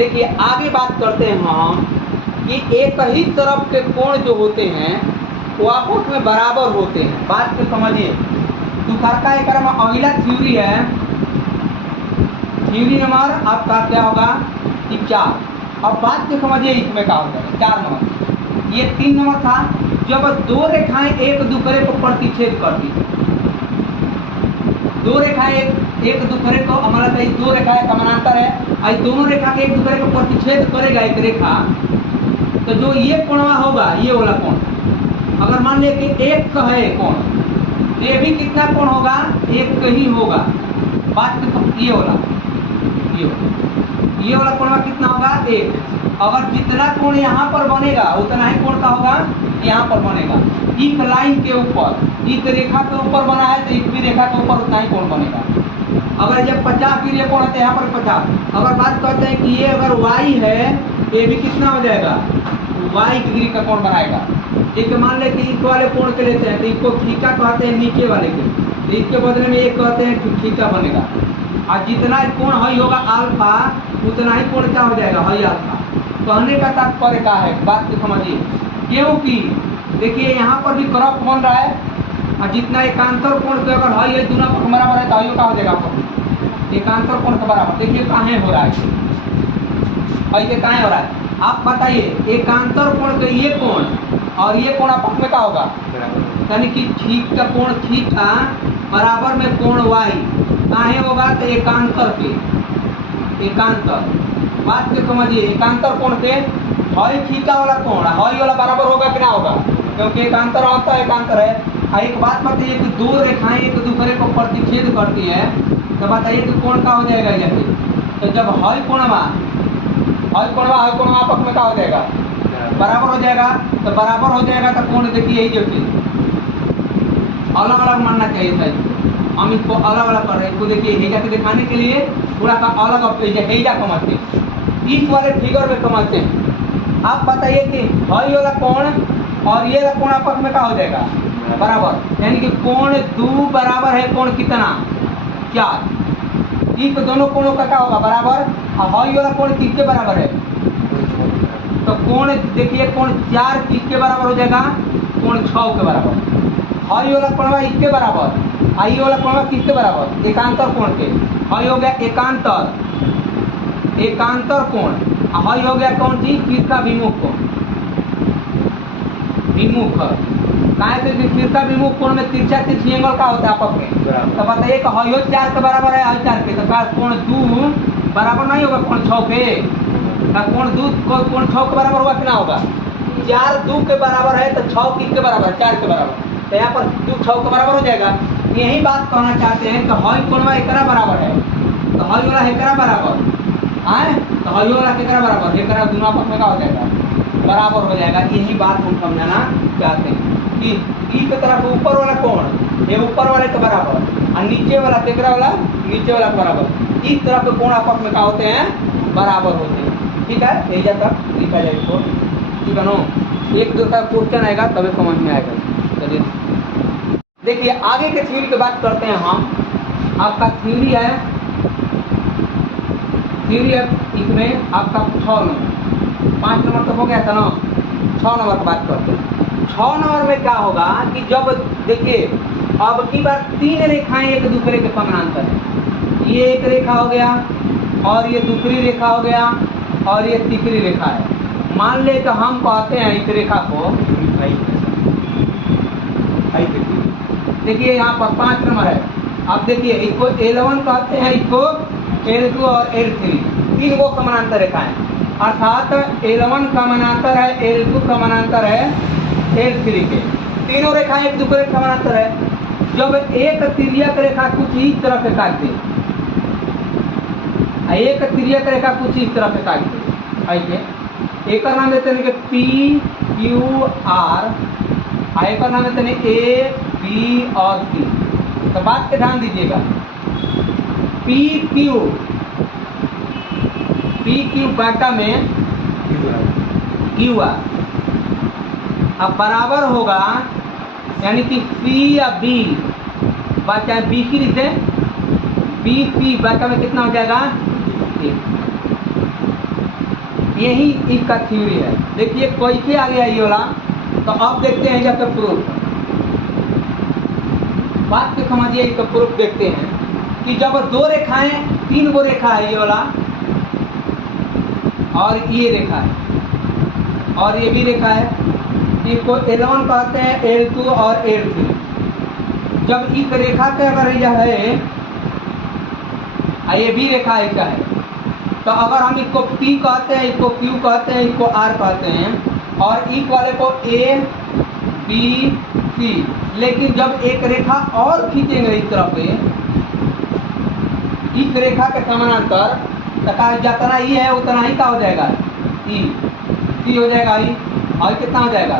देखिए आगे बात करते हैं हम कि एक ही तरफ के कोण जो होते हैं वो आपस में बराबर होते हैं। बात को समझिए। दूसरा एक अगला थ्योरी है, थ्योरी नंबर आपका क्या होगा कि 4। अब बात को समझिए, इसमें क्या होगा 4 नंबर। ये 3 नंबर था जब दो रेखाएं एक दूसरे को प्रतिच्छेद करती, दो रेखाएं एक दूसरे को, हमारा कहीं दो रेखाएं समानांतर है, आई दोनों रेखा के एक दूसरे को प्रतिच्छेद करेगा एक रेखा, तो जो ये कोणवा होगा ये वाला कोण, अगर मान लिया कि एक का है कोण, ये भी कितना कोण होगा, एक ही होगा। बात ये वाला ये वाला कोणवा कितना होगा, एक। अगर जितना कोण यहाँ पर बनेगा उतना ही कोण का होगा यहाँ पर बनेगा। इस लाइन के ऊपर, इस रेखा के ऊपर बना है तो इस भी रेखा के ऊपर उतना ही कोण बनेगा। अगर जब 50 डिग्री कोण है तो यहाँ पर 50। अगर बात करते हैं कि ये अगर y है, ये भी कितना हो जाएगा, y डिग्री का कोण बनाएगा। एक मान ले कि इस वाले कोण के लेते हैं तो इसको थीटा कहते हैं नीचे वाले के, तो इसके बदले में एक कहते हैं कि थीटा बनेगा। और जितना कोण हई होगा अल्फा, उतना ही कोण क्या हो जाएगा, हई अल्फा। कहने का तात्पर्य क्या है, बात को समझिए। क्योंकि देखिए यहाँ पर भी क्रॉस बन रहा है, और जितना एकांतर कोण के अगर हई है दोनों पक्ष बराबर है तो हई क्या हो जाएगा, एकांतर कोण के बराबर। देखिए कहाँ हो रहा है, ऐसे कहाँ हो रहा है, आप बताइए। एकांतर कोण के ये कोण और ये कोण आपस में क्या होगा, यानी कि ठीक का कोण थीटा बराबर में कोण y काहे होगा, तो एकांतर के, एकांतर। बात को समझिए, एकांतर कोण के हई थीटा वाला कोण हई वाला बराबर होगा कि ना होगा, क्योंकि एकांतर होता है, एकांतर है। एक बात बताइए कि दो रेखाएं एक दूसरे को प्रतिच्छेद करती है, तो बताइए कि कोण का हो जाएगा यहाँ। तो जब हई कोणवा आपस में क्या हो जाएगा, बराबर हो जाएगा। तो बराबर हो जाएगा तो कोण देखिए यही जो चीज अलग अलग मानना चाहिए था, हम इसको अलग अलग कर रहे हैं। इसको देखिए हेजा के दिखाने के लिए पूरा का अलग हेजा समझते हैं, इस वाले फिगर में समझते हैं। आप बताइए कि हई वाला कोण और ये वाला कोण आपस में क्या हो जाएगा, बराबर। यानी कि कोण 2 बराबर है कोण कितना, 4। इस दोनों कोणों का क्या होगा, बराबर। और हई वाला कोण किसके बराबर है, तो कोण देखिए कोण 4 किसके बराबर हो जाएगा, कोण 6 के बराबर। हई वाला कोणवा इसके बराबर, आई वाला कोणवा किसके बराबर, एकांतर कोण के। हई हो गया एकांतर कोण, हई हो गया कौन चीज, किसका, विमुख कोण, विमुख। काहे से तिरछा विमुख कोण में तिरछा तिरछी एंगल का होता है आपस में। तो बताइए कि हई 4 के बराबर है, हई 4 के, तो कोण 2 बराबर नहीं होगा कोण 6 के। कोण 2 कोण 6 के बराबर होगा कितना होगा, 4 2 के बराबर है तो 6 किसके बराबर, 4 के बराबर। तो यहाँ पर 2 6 के बराबर हो जाएगा। यही बात कहना चाहते हैं कि हई कोणवा एकरा बराबर है, तो हई वाला एकरा बराबर है, तो हई वाला केकरा बराबर, एकरा दोनों आपस में क्या हो जाएगा, बराबर हो जाएगा। यही बात हम समझाना चाहते हैं कि इस तरफ ऊपर वाला कोण ये ऊपर वाले के बराबर और नीचे वाला केकरा वाला, नीचे वाला बराबर। इस तरफ के कोण आपस में क्या होते हैं, बराबर होते हैं। ठीक है, एजा तक लिखा जाए इसको, ठीक है नो। एक दो का क्वेश्चन आएगा तभी समझ में आएगा। चलिए देखिए आगे के थ्योरी की बात करते हैं हम। आपका थ्योरी है इसमें आपका 6 नंबर, 5 नंबर तो हो गया था ना, 6 नंबर की बात करते हैं। 6 नंबर में क्या होगा कि जब देखिए अब की बार 3 रेखाएं एक दूसरे के समानांतर है, ये एक रेखा हो गया और ये दूसरी रेखा हो गया और ये तीसरी रेखा है। मान ले तो हम कहते हैं इस रेखा को, देखिए यहाँ पर 5 नंबर है। अब देखिए इसको L1 कहते हैं, इसको L2 और L3, 3 वो समानांतर रेखा है। अर्थात L1 समानांतर है, L2 समानांतर है L3 के, तीनों रेखाएं एक दूसरे के समानांतर है। जब एक तिर्यक रेखा कुछ इस तरह से काट दे, एक तिर्यक रेखा कुछ इस तरह से काट दे, ऐसे एक नाम देते हैं कि PQR, एक नाम देते हैं A B और C। तो बात पे ध्यान दीजिएगा, PQ बाटा में QR अब बराबर होगा, यानी कि C या B बाटा B की रीते BC बाटा में कितना हो जाएगा, यही इसका थ्योरी है। देखिए कैसे आ गया ये वाला, तो अब देखते हैं जब तक प्रूफ, बात को समझिए। इसका प्रूफ देखते हैं कि जब दो रेखाएं, तीन गो रेखा है ये वाला, और ये रेखा है और ये भी रेखा है, इसको L1 कहते हैं, L2 और L3। जब इस रेखा के अगर यह है, ये भी रेखा ऐसा है, तो अगर हम इसको P कहते हैं, इसको Q कहते हैं, इसको R कहते हैं, और इस वाले को A B C, लेकिन जब एक रेखा और खींचेंगे इस तरफ पे, इस रेखा के समानांतर, तो जितना ई है उतना ही क्या हो जाएगा, ई सी हो जाएगा, ई और कितना हो जाएगा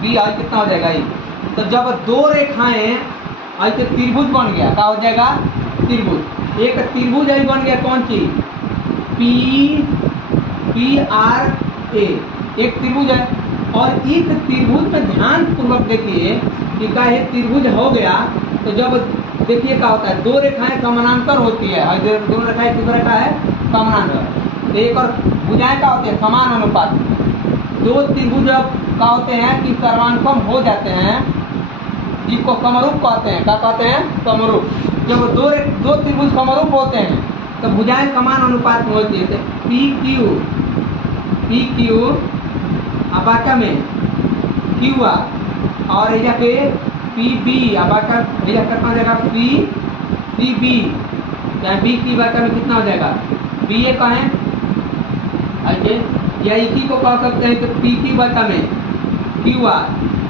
बी, और कितना हो जाएगा ई। तो जब दो रेखाएं ऐसे त्रिभुज बन गया, क्या हो जाएगा त्रिभुज। एक त्रिभुज आई बन गया, कौन सी, पी पी आर ए, एक त्रिभुज है। और इस त्रिभुज में ध्यान पूर्वक देखिए कि क्या है, त्रिभुज हो गया तो जब देखिए क्या होता है, दो रेखाएं समानांतर होती है, और दोनों रेखाएं किस रेखा है, समानांतर। एक और भुजाएं क्या होती है, समान अनुपात। दो त्रिभुज क्या होते हैं कि सर्वानुक्रम हो जाते हैं, जिसको समरूप कहते हैं। क्या कहते हैं, समरूप। जब दो त्रिभुज समरूप होते हैं तो भुजाएं समान अनुपात में होती है। पी क्यू अपाका में क्यू आर, और यहाँ पे पी बी अपाका कितना हो जाएगा, सी बी, या बी की बाका में कितना हो जाएगा, बी ए कहें ऐसे, या इसी को कह सकते हैं तो पी की बाका में क्यू आर,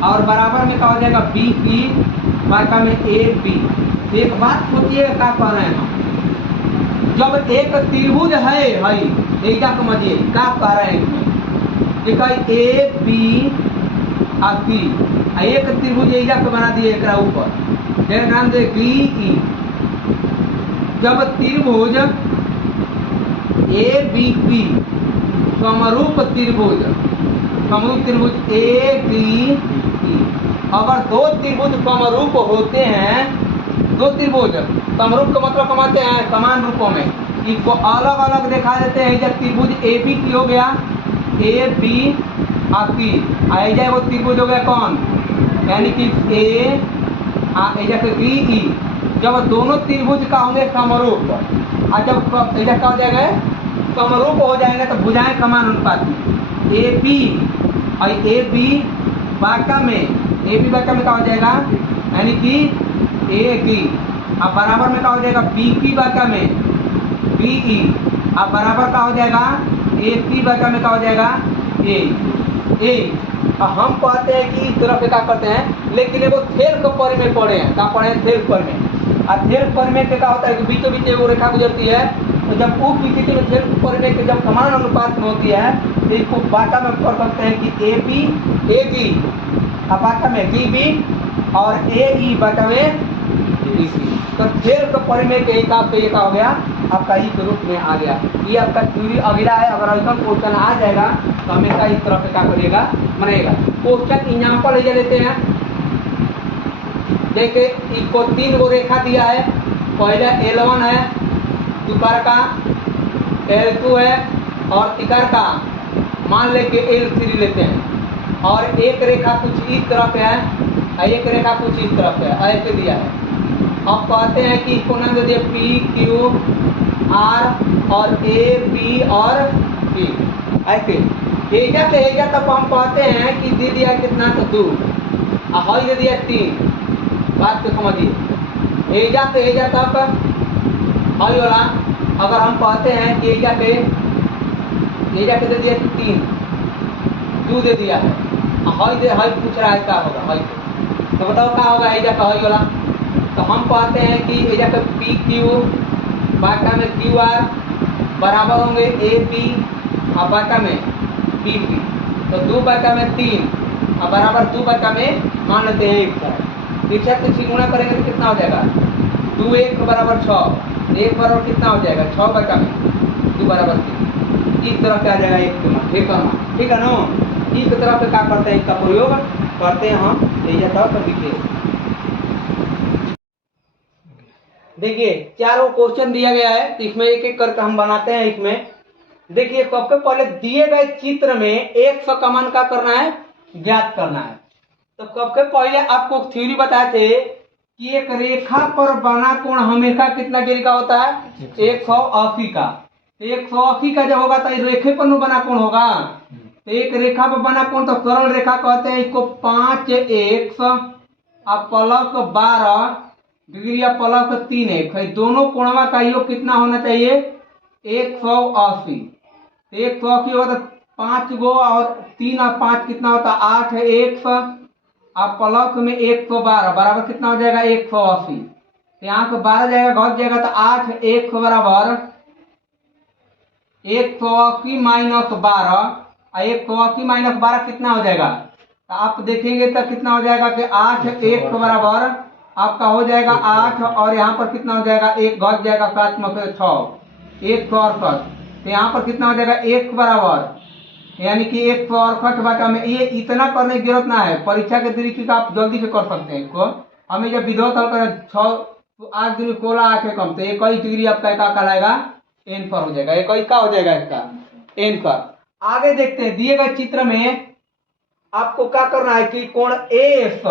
और बराबर में क्या हो जाएगा, बी की बाका में ए बी। एक बात सोचिए क्या कह रहे हैं हम, जब एक त्रिभुज है भाई, एक समझिए क्या कह रहे हैं इसमें, ए बी और सी, एक त्रिभुज एजा के बना दिए एक ऊपर, नाम दे डी ई। जब त्रिभुज ए बी सी समरूप त्रिभुज ए बी सी, अगर दो त्रिभुज समरूप होते हैं, दो त्रिभुज समरूप का मतलब कमाते हैं समान रूपों में, इसको अलग अलग दिखा देते हैं। जब त्रिभुज ए बी की हो गया, ए बी और सी, आ जाए वो त्रिभुज हो गया कौन, यानी कि ए जैसे डी ई। जब दोनों त्रिभुज का होंगे समरूप, और जब क्या हो जाएगा, समरूप हो जाएंगे तो भुजाएं समान अनुपात में, ए बी और ए बी बाका में क्या हो जाएगा, यानी कि ए डी, और बराबर में क्या हो जाएगा, बी की बाका में बी ई, और बराबर क्या हो जाएगा, ए सी बाका में क्या हो जाएगा, ए। हम कहते हैं कि इस तरफ से क्या करते हैं, लेकिन वो थेल पर में पढ़े हैं, क्या पढ़े हैं, थेल पर में। और थेल पर में क्या होता है कि बीचों बीच वो रेखा गुजरती है, तो जब वो किसी के थेल पर में जब समान अनुपात में होती है, तो इसको बाका में पढ़ सकते हैं कि ए बी ए डी, और बाका में डी बी, और ए ई बाका में डी सी। तो थेल परिमेय के हिसाब से ये क्या हो गया, आपका इस रूप में आ गया। ये आपका थ्योरी अगला है। अगर ऐसा क्वेश्चन आ जाएगा तो हमेशा इस तरह से क्या करिएगा, बनाएगा। क्वेश्चन एग्जाम्पल ले लेते हैं। देखिए इसको तीन गो रेखा दिया है, पहले L1 है, तुकार का L2 है, और तिकार का मान लेके L3 लेते हैं, और एक रेखा कुछ इस तरफ है, एक रेखा कुछ इस तरफ है, ऐसे दिया है। अब कहते हैं कि इसको नाम दे दिए पी क्यू आर और ए बी और सी, ऐसे एजा से एजा तक हम कहते हैं कि दे दिया कितना, तो 2, और दे दिया 3। बात को समझिए, एजा से एजा तक हई वाला अगर हम कहते हैं कि एजा से दे दिया 3, 2 दे दिया है, हई पूछ रहा है क्या होगा, हई तो बताओ क्या होगा एजा का हई वाला। तो हम कहते हैं कि एजा पे पी क्यू बाका में क्यू आर बराबर होंगे ए बी और बाका में बी सी। तो 2 बाका में 3 और बराबर 2 बाका में मान लेते हैं 1 से 3 गुणा करेंगे तो कितना हो जाएगा, 2 1 बराबर 6, 1 बराबर कितना हो जाएगा 6 बाका में 2 बराबर 3। इस तरह से आ जाएगा 1 ठीक है ना। इस तरह से क्या करते हैं, इसका प्रयोग करते हैं हम। एजा तक लिखिए। देखिए 4 क्वेश्चन दिया गया है, तो इसमें एक एक करके हम बनाते हैं। इसमें देखिए सबसे पहले दिए गए चित्र में एक सौ का मान क्या करना है, ज्ञात करना है। तो सबसे पहले आपको थ्योरी बताए थे कि एक रेखा पर बना कोण हमेशा कितना डिग्री का होता है, 180 का। तो 180 का जब होगा तो रेखे पर बना कोण होगा। तो एक रेखा पर बना कोण तो सरल रेखा कहते हैं इसको। 5x प्लस 12 डिग्री या प्लस 3x है, दोनों कोणवा का योग कितना होना चाहिए, 180। 180 होगा तो 5 गो और 3 और 5 कितना होता है, 8 है, 100 अब प्लस में 112 बराबर कितना हो जाएगा, 180। यहाँ को 12 जाएगा, घट जाएगा तो 8 100 बराबर 180 माइनस 12। 180 माइनस 12 कितना हो जाएगा, तो आप देखेंगे तो कितना हो जाएगा कि 8 1 बराबर आपका हो जाएगा 8 और यहाँ पर कितना हो जाएगा, एक घट जाएगा 7 में से 6 168। तो यहाँ पर कितना हो जाएगा, 1 बराबर यानी कि 168 बटा में। ये इतना करने की जरूरत ना है, परीक्षा के तरीके का आप जल्दी से कर सकते हैं इसको। हमें जब विधवत हल करें 6 8 दिन 16 8 कम तो 21 डिग्री आपका क्या कहलाएगा, एन पर हो जाएगा। 21 का हो जाएगा इसका एन पर। आगे देखते हैं दिए गए चित्र में आपको क्या करना है कि कोण एस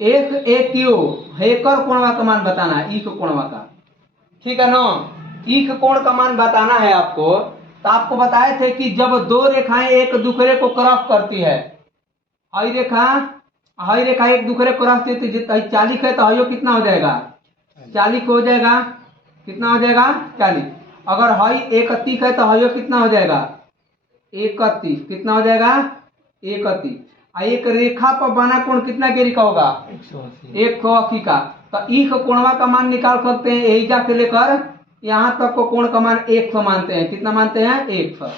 ए क्यू हेकर कोणवा का मान बताना है, ई कोणवा का, ठीक है ना। ई कोण का मान बताना है आपको। तो आपको बताए थे कि जब दो रेखाएं एक दूसरे को क्रॉस करती है, हई रेखा एक दूसरे को क्रॉस करती है, 40 है तो हयो कितना हो जाएगा, 40 हो जाएगा, कितना हो जाएगा 40। अगर हई 31 है तो हयो कितना हो जाएगा, 31, कितना हो जाएगा 31। एक रेखा पर बना कोण कितना डिग्री का होगा, 180 का। तो ई कोणवा का मान निकाल सकते हैं, एजा से लेकर यहाँ तक को कोण का मान 100 मानते हैं। कितना मानते हैं, 100।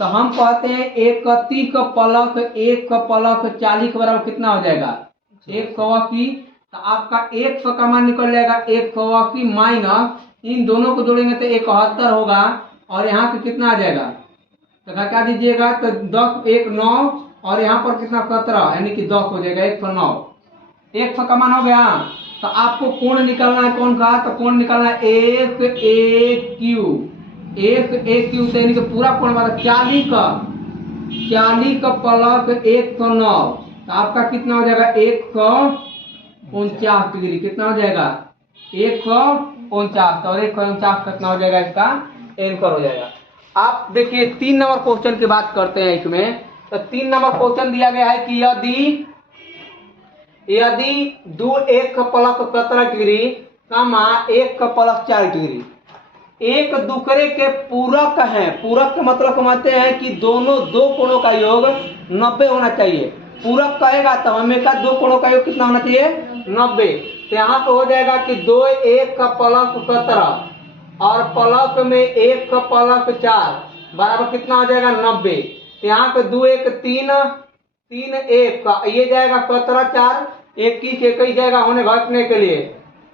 तो हम कहते हैं 31 का प्लस 1 का प्लस 40 बराबर कितना हो जाएगा, 180। तो आपका 100 का मान निकल जाएगा 180 माइनस इन दोनों को जोड़ेंगे तो 71 होगा और यहाँ से कितना आ जाएगा, तो घटा दीजिएगा तो 10 1 9 और यहाँ पर कितना 17 यानी कि 10 हो जाएगा 109। 100 का मान हो गया। तो आपको कोण निकालना है, कौन का, तो कोण निकालना है S A Q. S A Q से यानी कि पूरा कोण वाला 40 का प्लस 109 तो आपका कितना हो जाएगा 149 डिग्री। कितना हो जाएगा 149 और 149 कितना हो जाएगा इसका एंसर हो जाएगा। आप देखिए 3 नंबर क्वेश्चन की बात करते हैं इसमें। तो 3 नंबर क्वेश्चन दिया गया है कि यदि दो एक का प्लस 17 डिग्री कमा एक का प्लस 4 डिग्री एक दूसरे के पूरक हैं। पूरक का मतलब समझते हैं कि दोनों दो कोणों का योग 90 होना चाहिए। पूरक कहेगा तो हमेशा दो कोणों का योग कितना होना चाहिए, 90। तो यहाँ पे हो जाएगा कि 2 1 का प्लस 17 और प्लस में 1 का प्लस 4 बराबर कितना हो जाएगा 90। तो यहाँ पे 2 1 3 3 1 का ये जाएगा 17 4 21 21 जाएगा होने घटने के लिए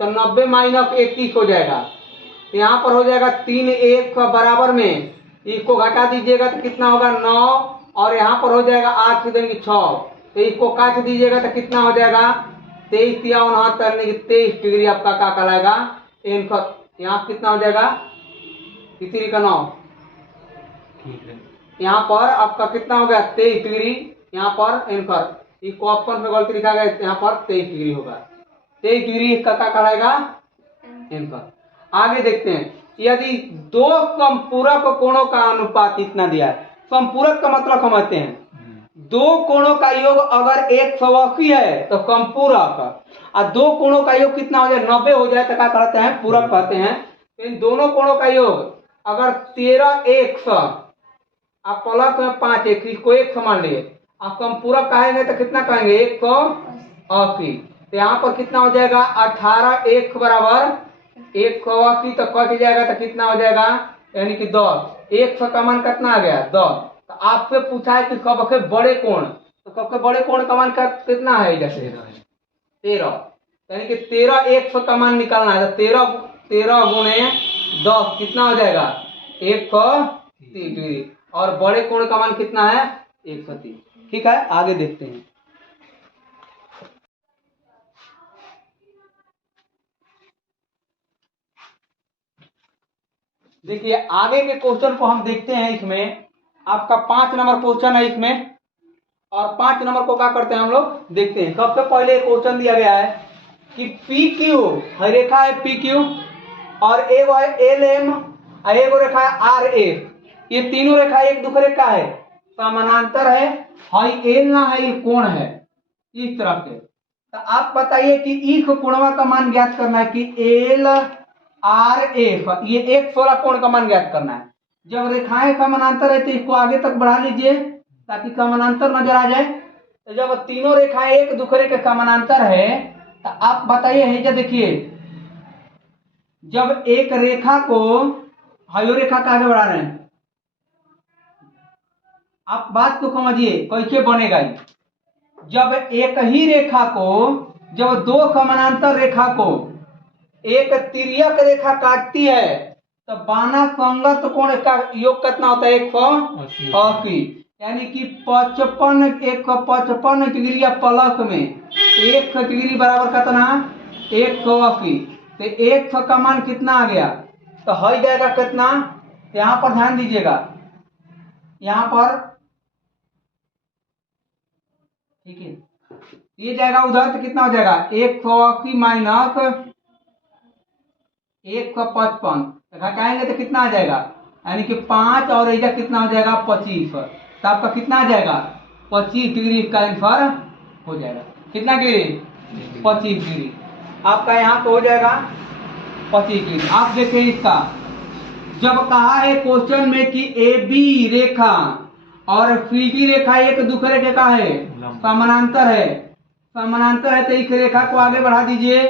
तो 90 माइनस 21 हो जाएगा। तो यहाँ पर हो जाएगा 3 1 का बराबर में इसको घटा दीजिएगा तो कितना होगा 9 और यहाँ पर हो जाएगा 8 से देंगे 6 तो इसको काट दीजिएगा तो कितना हो जाएगा 23 23 डिग्री आपका क्या कहलाएगा एंसर। यहाँ कितना हो जाएगा तीसरी का 9 यहाँ पर आपका कितना हो गया 23 डिग्री। यहाँ पर एंसर इसको ऑप्शन में गलती लिखा गया, यहाँ पर 23 डिग्री होगा। 23 डिग्री इसका क्या कहलाएगा एंसर। आगे देखते हैं यदि दो समपूरक कोणों का अनुपात इतना दिया है। समपूरक का मतलब समझते हैं, दो कोणों का योग अगर 180 है तो समपूरक और दो कोणों का योग कितना हो जाए 90 हो जाए तो क्या कहते हैं पूरक कहते हैं। इन दोनों कोणों का योग अगर 13 100 आप प्लस में 5 1 इसको 1 मान लिए आप समपूरक कहेंगे तो कितना कहेंगे 180। तो यहाँ पर कितना हो जाएगा 18 1 बराबर 180 तो कट जाएगा तो कितना हो जाएगा यानी कि 10। 100 का मान कितना आ गया 10। तो आपसे पूछा है कि सबसे बड़े कोण, तो सबसे बड़े कोण का मान कितना है जैसे 13 यानी कि 13 100 का मान निकालना है तो 13 गुणे 10 कितना हो जाएगा 130 डिग्री और बड़े कोण का मान कितना है 130। ठीक है आगे देखते हैं। देखिए आगे के क्वेश्चन को हम देखते हैं। इसमें आपका 5 नंबर क्वेश्चन है इसमें, और 5 नंबर को क्या करते हैं हम लोग देखते हैं। सबसे पहले क्वेश्चन दिया गया है कि पी क्यू है, रेखा है पी क्यू, और एगो है एल एम, और एगो रेखा है आर एफ। ये तीनों रेखा एक दूसरे का है, समानांतर है, एल ना है, ये कोण है इस तरफ से। तो आप बताइए कि इस कोणवा का मान ज्ञात करना है कि एल आर एफ, ये एक 16 कोण का मान ज्ञात करना है। जब रेखाएं समानांतर है तो इसको आगे तक बढ़ा लीजिए ताकि समानांतर नजर आ जाए। तो जब तीनों रेखाएं एक दूसरे के समानांतर है तो आप बताइए है, देखिए जब एक रेखा को हाइयो रेखा का आगे बढ़ा रहे हैं, आप बात को समझिए कैसे बनेगा ये। जब एक ही रेखा को, जब दो समानांतर रेखा को एक तिर्यक रेखा काटती है तो बाना संगत कोण का योग कितना होता है 180, यानी कि 55 डिग्री या प्लस में 1 डिग्री बराबर कितना 180। तो 100 का मान कितना आ गया, तो हो जाएगा कितना, यहाँ पर ध्यान दीजिएगा, यहाँ पर ठीक है ये जाएगा उधर तो कितना हो जाएगा 180 माइनस 155, घटाएंगे तो कितना आ जाएगा, यानी कि 5 और एजा कितना हो जाएगा 25। तो आपका कितना आ जाएगा 25 डिग्री का आंसर हो जाएगा। कितना डिग्री 25 डिग्री आपका यहाँ पे हो जाएगा 25 डिग्री। आप देखें इसका, जब कहा है क्वेश्चन में कि ए बी रेखा और सी बी रेखा एक दूसरे के का है समानांतर है, समानांतर है तो इस रेखा को आगे बढ़ा दीजिए,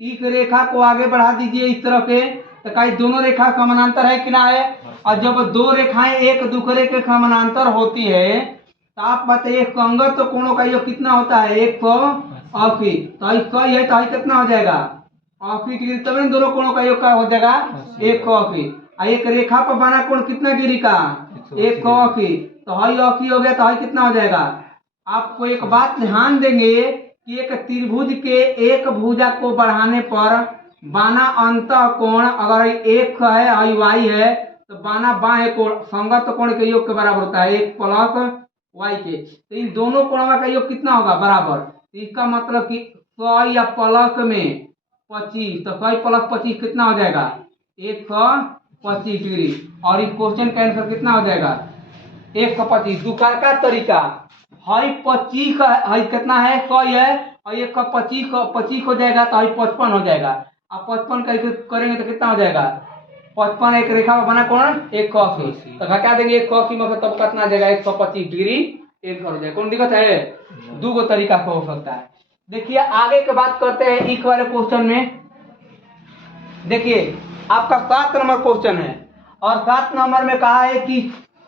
इस रेखा को आगे बढ़ा दीजिए इस तरह के, तो कहीं दोनों रेखा समानांतर है कि ना है। और जब दो रेखाएं एक दूसरे के समानांतर होती है तो आप बताइए संगत कोणों का योग कितना होता है 180। तो इसका ये तो कितना हो जाएगा 80 डिग्री, तब दोनों कोणों का योग का हो जाएगा 180। एक रेखा पर बना कोण कितना डिग्री का 180, तो हाई 80 हो गया, तो हाई कितना हो जाएगा। आपको एक बात ध्यान देंगे कि एक त्रिभुज के एक भुजा को बढ़ाने पर बाना अंत कोण अगर एक है आई वाई है तो बाना बाएं कोण संगत कोण के योग के बराबर होता है 1 प्लस वाई के। तो इन दोनों कोणों का योग कितना होगा बराबर, तो इसका मतलब कि 100 या प्लस में 25, तो 100 प्लस 25 कितना हो जाएगा 125 डिग्री। और इस क्वेश्चन का आंसर कितना हो जाएगा 125। दूसरा का तरीका हाई 25 का हाई कितना है 100 है, और 125 हो जाएगा तो हाई 55 हो जाएगा। आप 55 का करेंगे तो कितना हो जाएगा 55, एक रेखा में बना कौन 180, तो घटा देंगे 180 में तब कितना आ जाएगा 125 डिग्री एक हो जाएगा। कौन दिक्कत है, दो गो तरीका से हो सकता है। देखिए आगे की बात करते हैं इस वाले क्वेश्चन में। देखिए आपका 7 नंबर क्वेश्चन है, और 7 नंबर में कहा है कि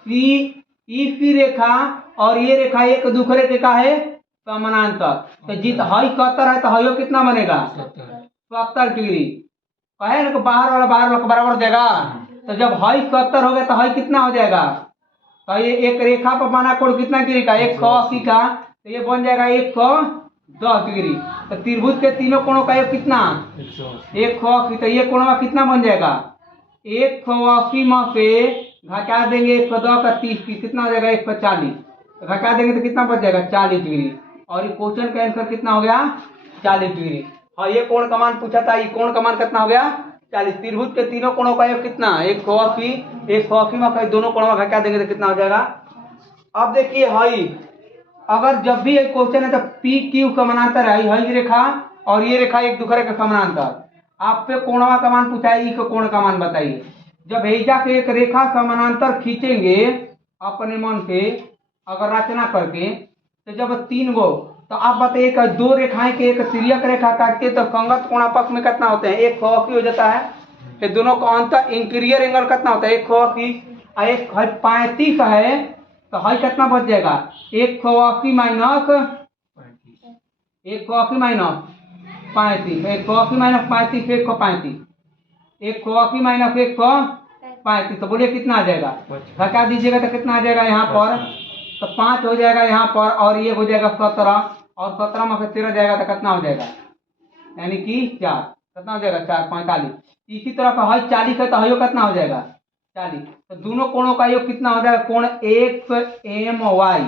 सी रेखा और ये रेखा एक दूसरे के का है समानांतर, तो जित हाई 70 है तो हाइयो कितना बनेगा 70 डिग्री। कहे ना बाहर वाला बराबर हो जाएगा, तो जब हाई 70 हो गया तो हाई कितना हो जाएगा, तो ये एक रेखा पर बना कोण कितना डिग्री का 180 का, तो ये बन जाएगा 110 डिग्री। तो त्रिभुज के तीनों कोणों का योग कितना 180, तो ये कोण कितना बन जाएगा 180 में से घटा देंगे 110 का 30 की कितना हो जाएगा 140, घटा देंगे तो कितना बच जाएगा 40 डिग्री। और ये क्वेश्चन का आंसर कितना हो गया 40 डिग्री। और ये कोण का मान पूछा था, ये कोण का मान कितना हो गया 40। त्रिभुज के तीनों कोणों का योग कितना 180 में कहीं दोनों कोणों में घटा देंगे तो कितना हो जाएगा। अब देखिए हाई, अगर जब भी एक क्वेश्चन है तो पी क्यू समानांतर है, हाई रेखा और ये रेखा एक दूसरे के समानांतर, आप पे कोणवा का मान पूछा है, कोण का मान बताइए। जब ऐजा के एक रेखा समानांतर खींचेंगे अपने मन से अगर रचना करके, तो जब 3 गो, तो आप बताइए कि 2 रेखाएं के एक तिर्यक रेखा काटते तो संगत कोण आपस में कितना होते हैं 180 हो जाता है। तो दोनों का अंतर इंटीरियर एंगल कितना होता है 180, और एक 35 है तो हाई कितना बच जाएगा 180 माइनस 180 माइनस 35, 180 माइनस 35 135, 180 माइनस 135, तो बोलिए कितना आ जाएगा, घटा दीजिएगा तो कितना आ जाएगा यहाँ पर, तो 5 हो जाएगा यहाँ पर, और ये हो जाएगा 17, और 17 में से 13 जाएगा तो कितना हो जाएगा, यानी कि 4, कितना हो जाएगा 4 45। इसी तरह का हाई 40 है तो हाइयो कितना हो जाएगा 40। तो दोनों कोणों का योग कितना हो जाएगा? कोण XMY,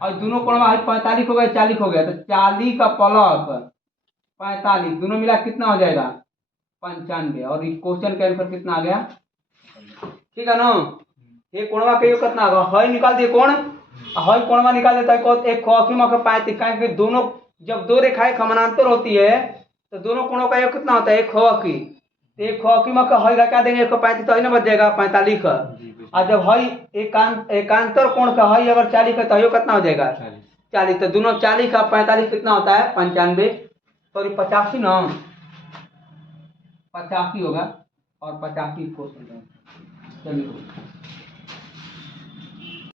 और दोनों कोण में 45 हो गया, 40 हो गया, तो 40 का प्लस 45 दोनों मिला कितना हो जाएगा? 95। और क्वेश्चन का आंसर कितना आ गया? ठीक है ना। ये कोणवा का योग कितना होगा? हई निकाल दिए कोण, हई कोणवा निकाल देता है एक खी में 35, क्योंकि दोनों जब दो रेखाएं समानांतर होती है तो दोनों कोणों का योग कितना होता है? एक खी। एक खी में हई घटा देंगे 135, तो हई ना बच जाएगा 45 का। और जब हई एकांतर कोण का हई अगर 40 का, तो योग कितना हो जाएगा? 40। तो दोनों 40 का 45 कितना होता है? 95, सॉरी 85 ना, 85 होगा। और 85 क्वेश्चन। चलिए।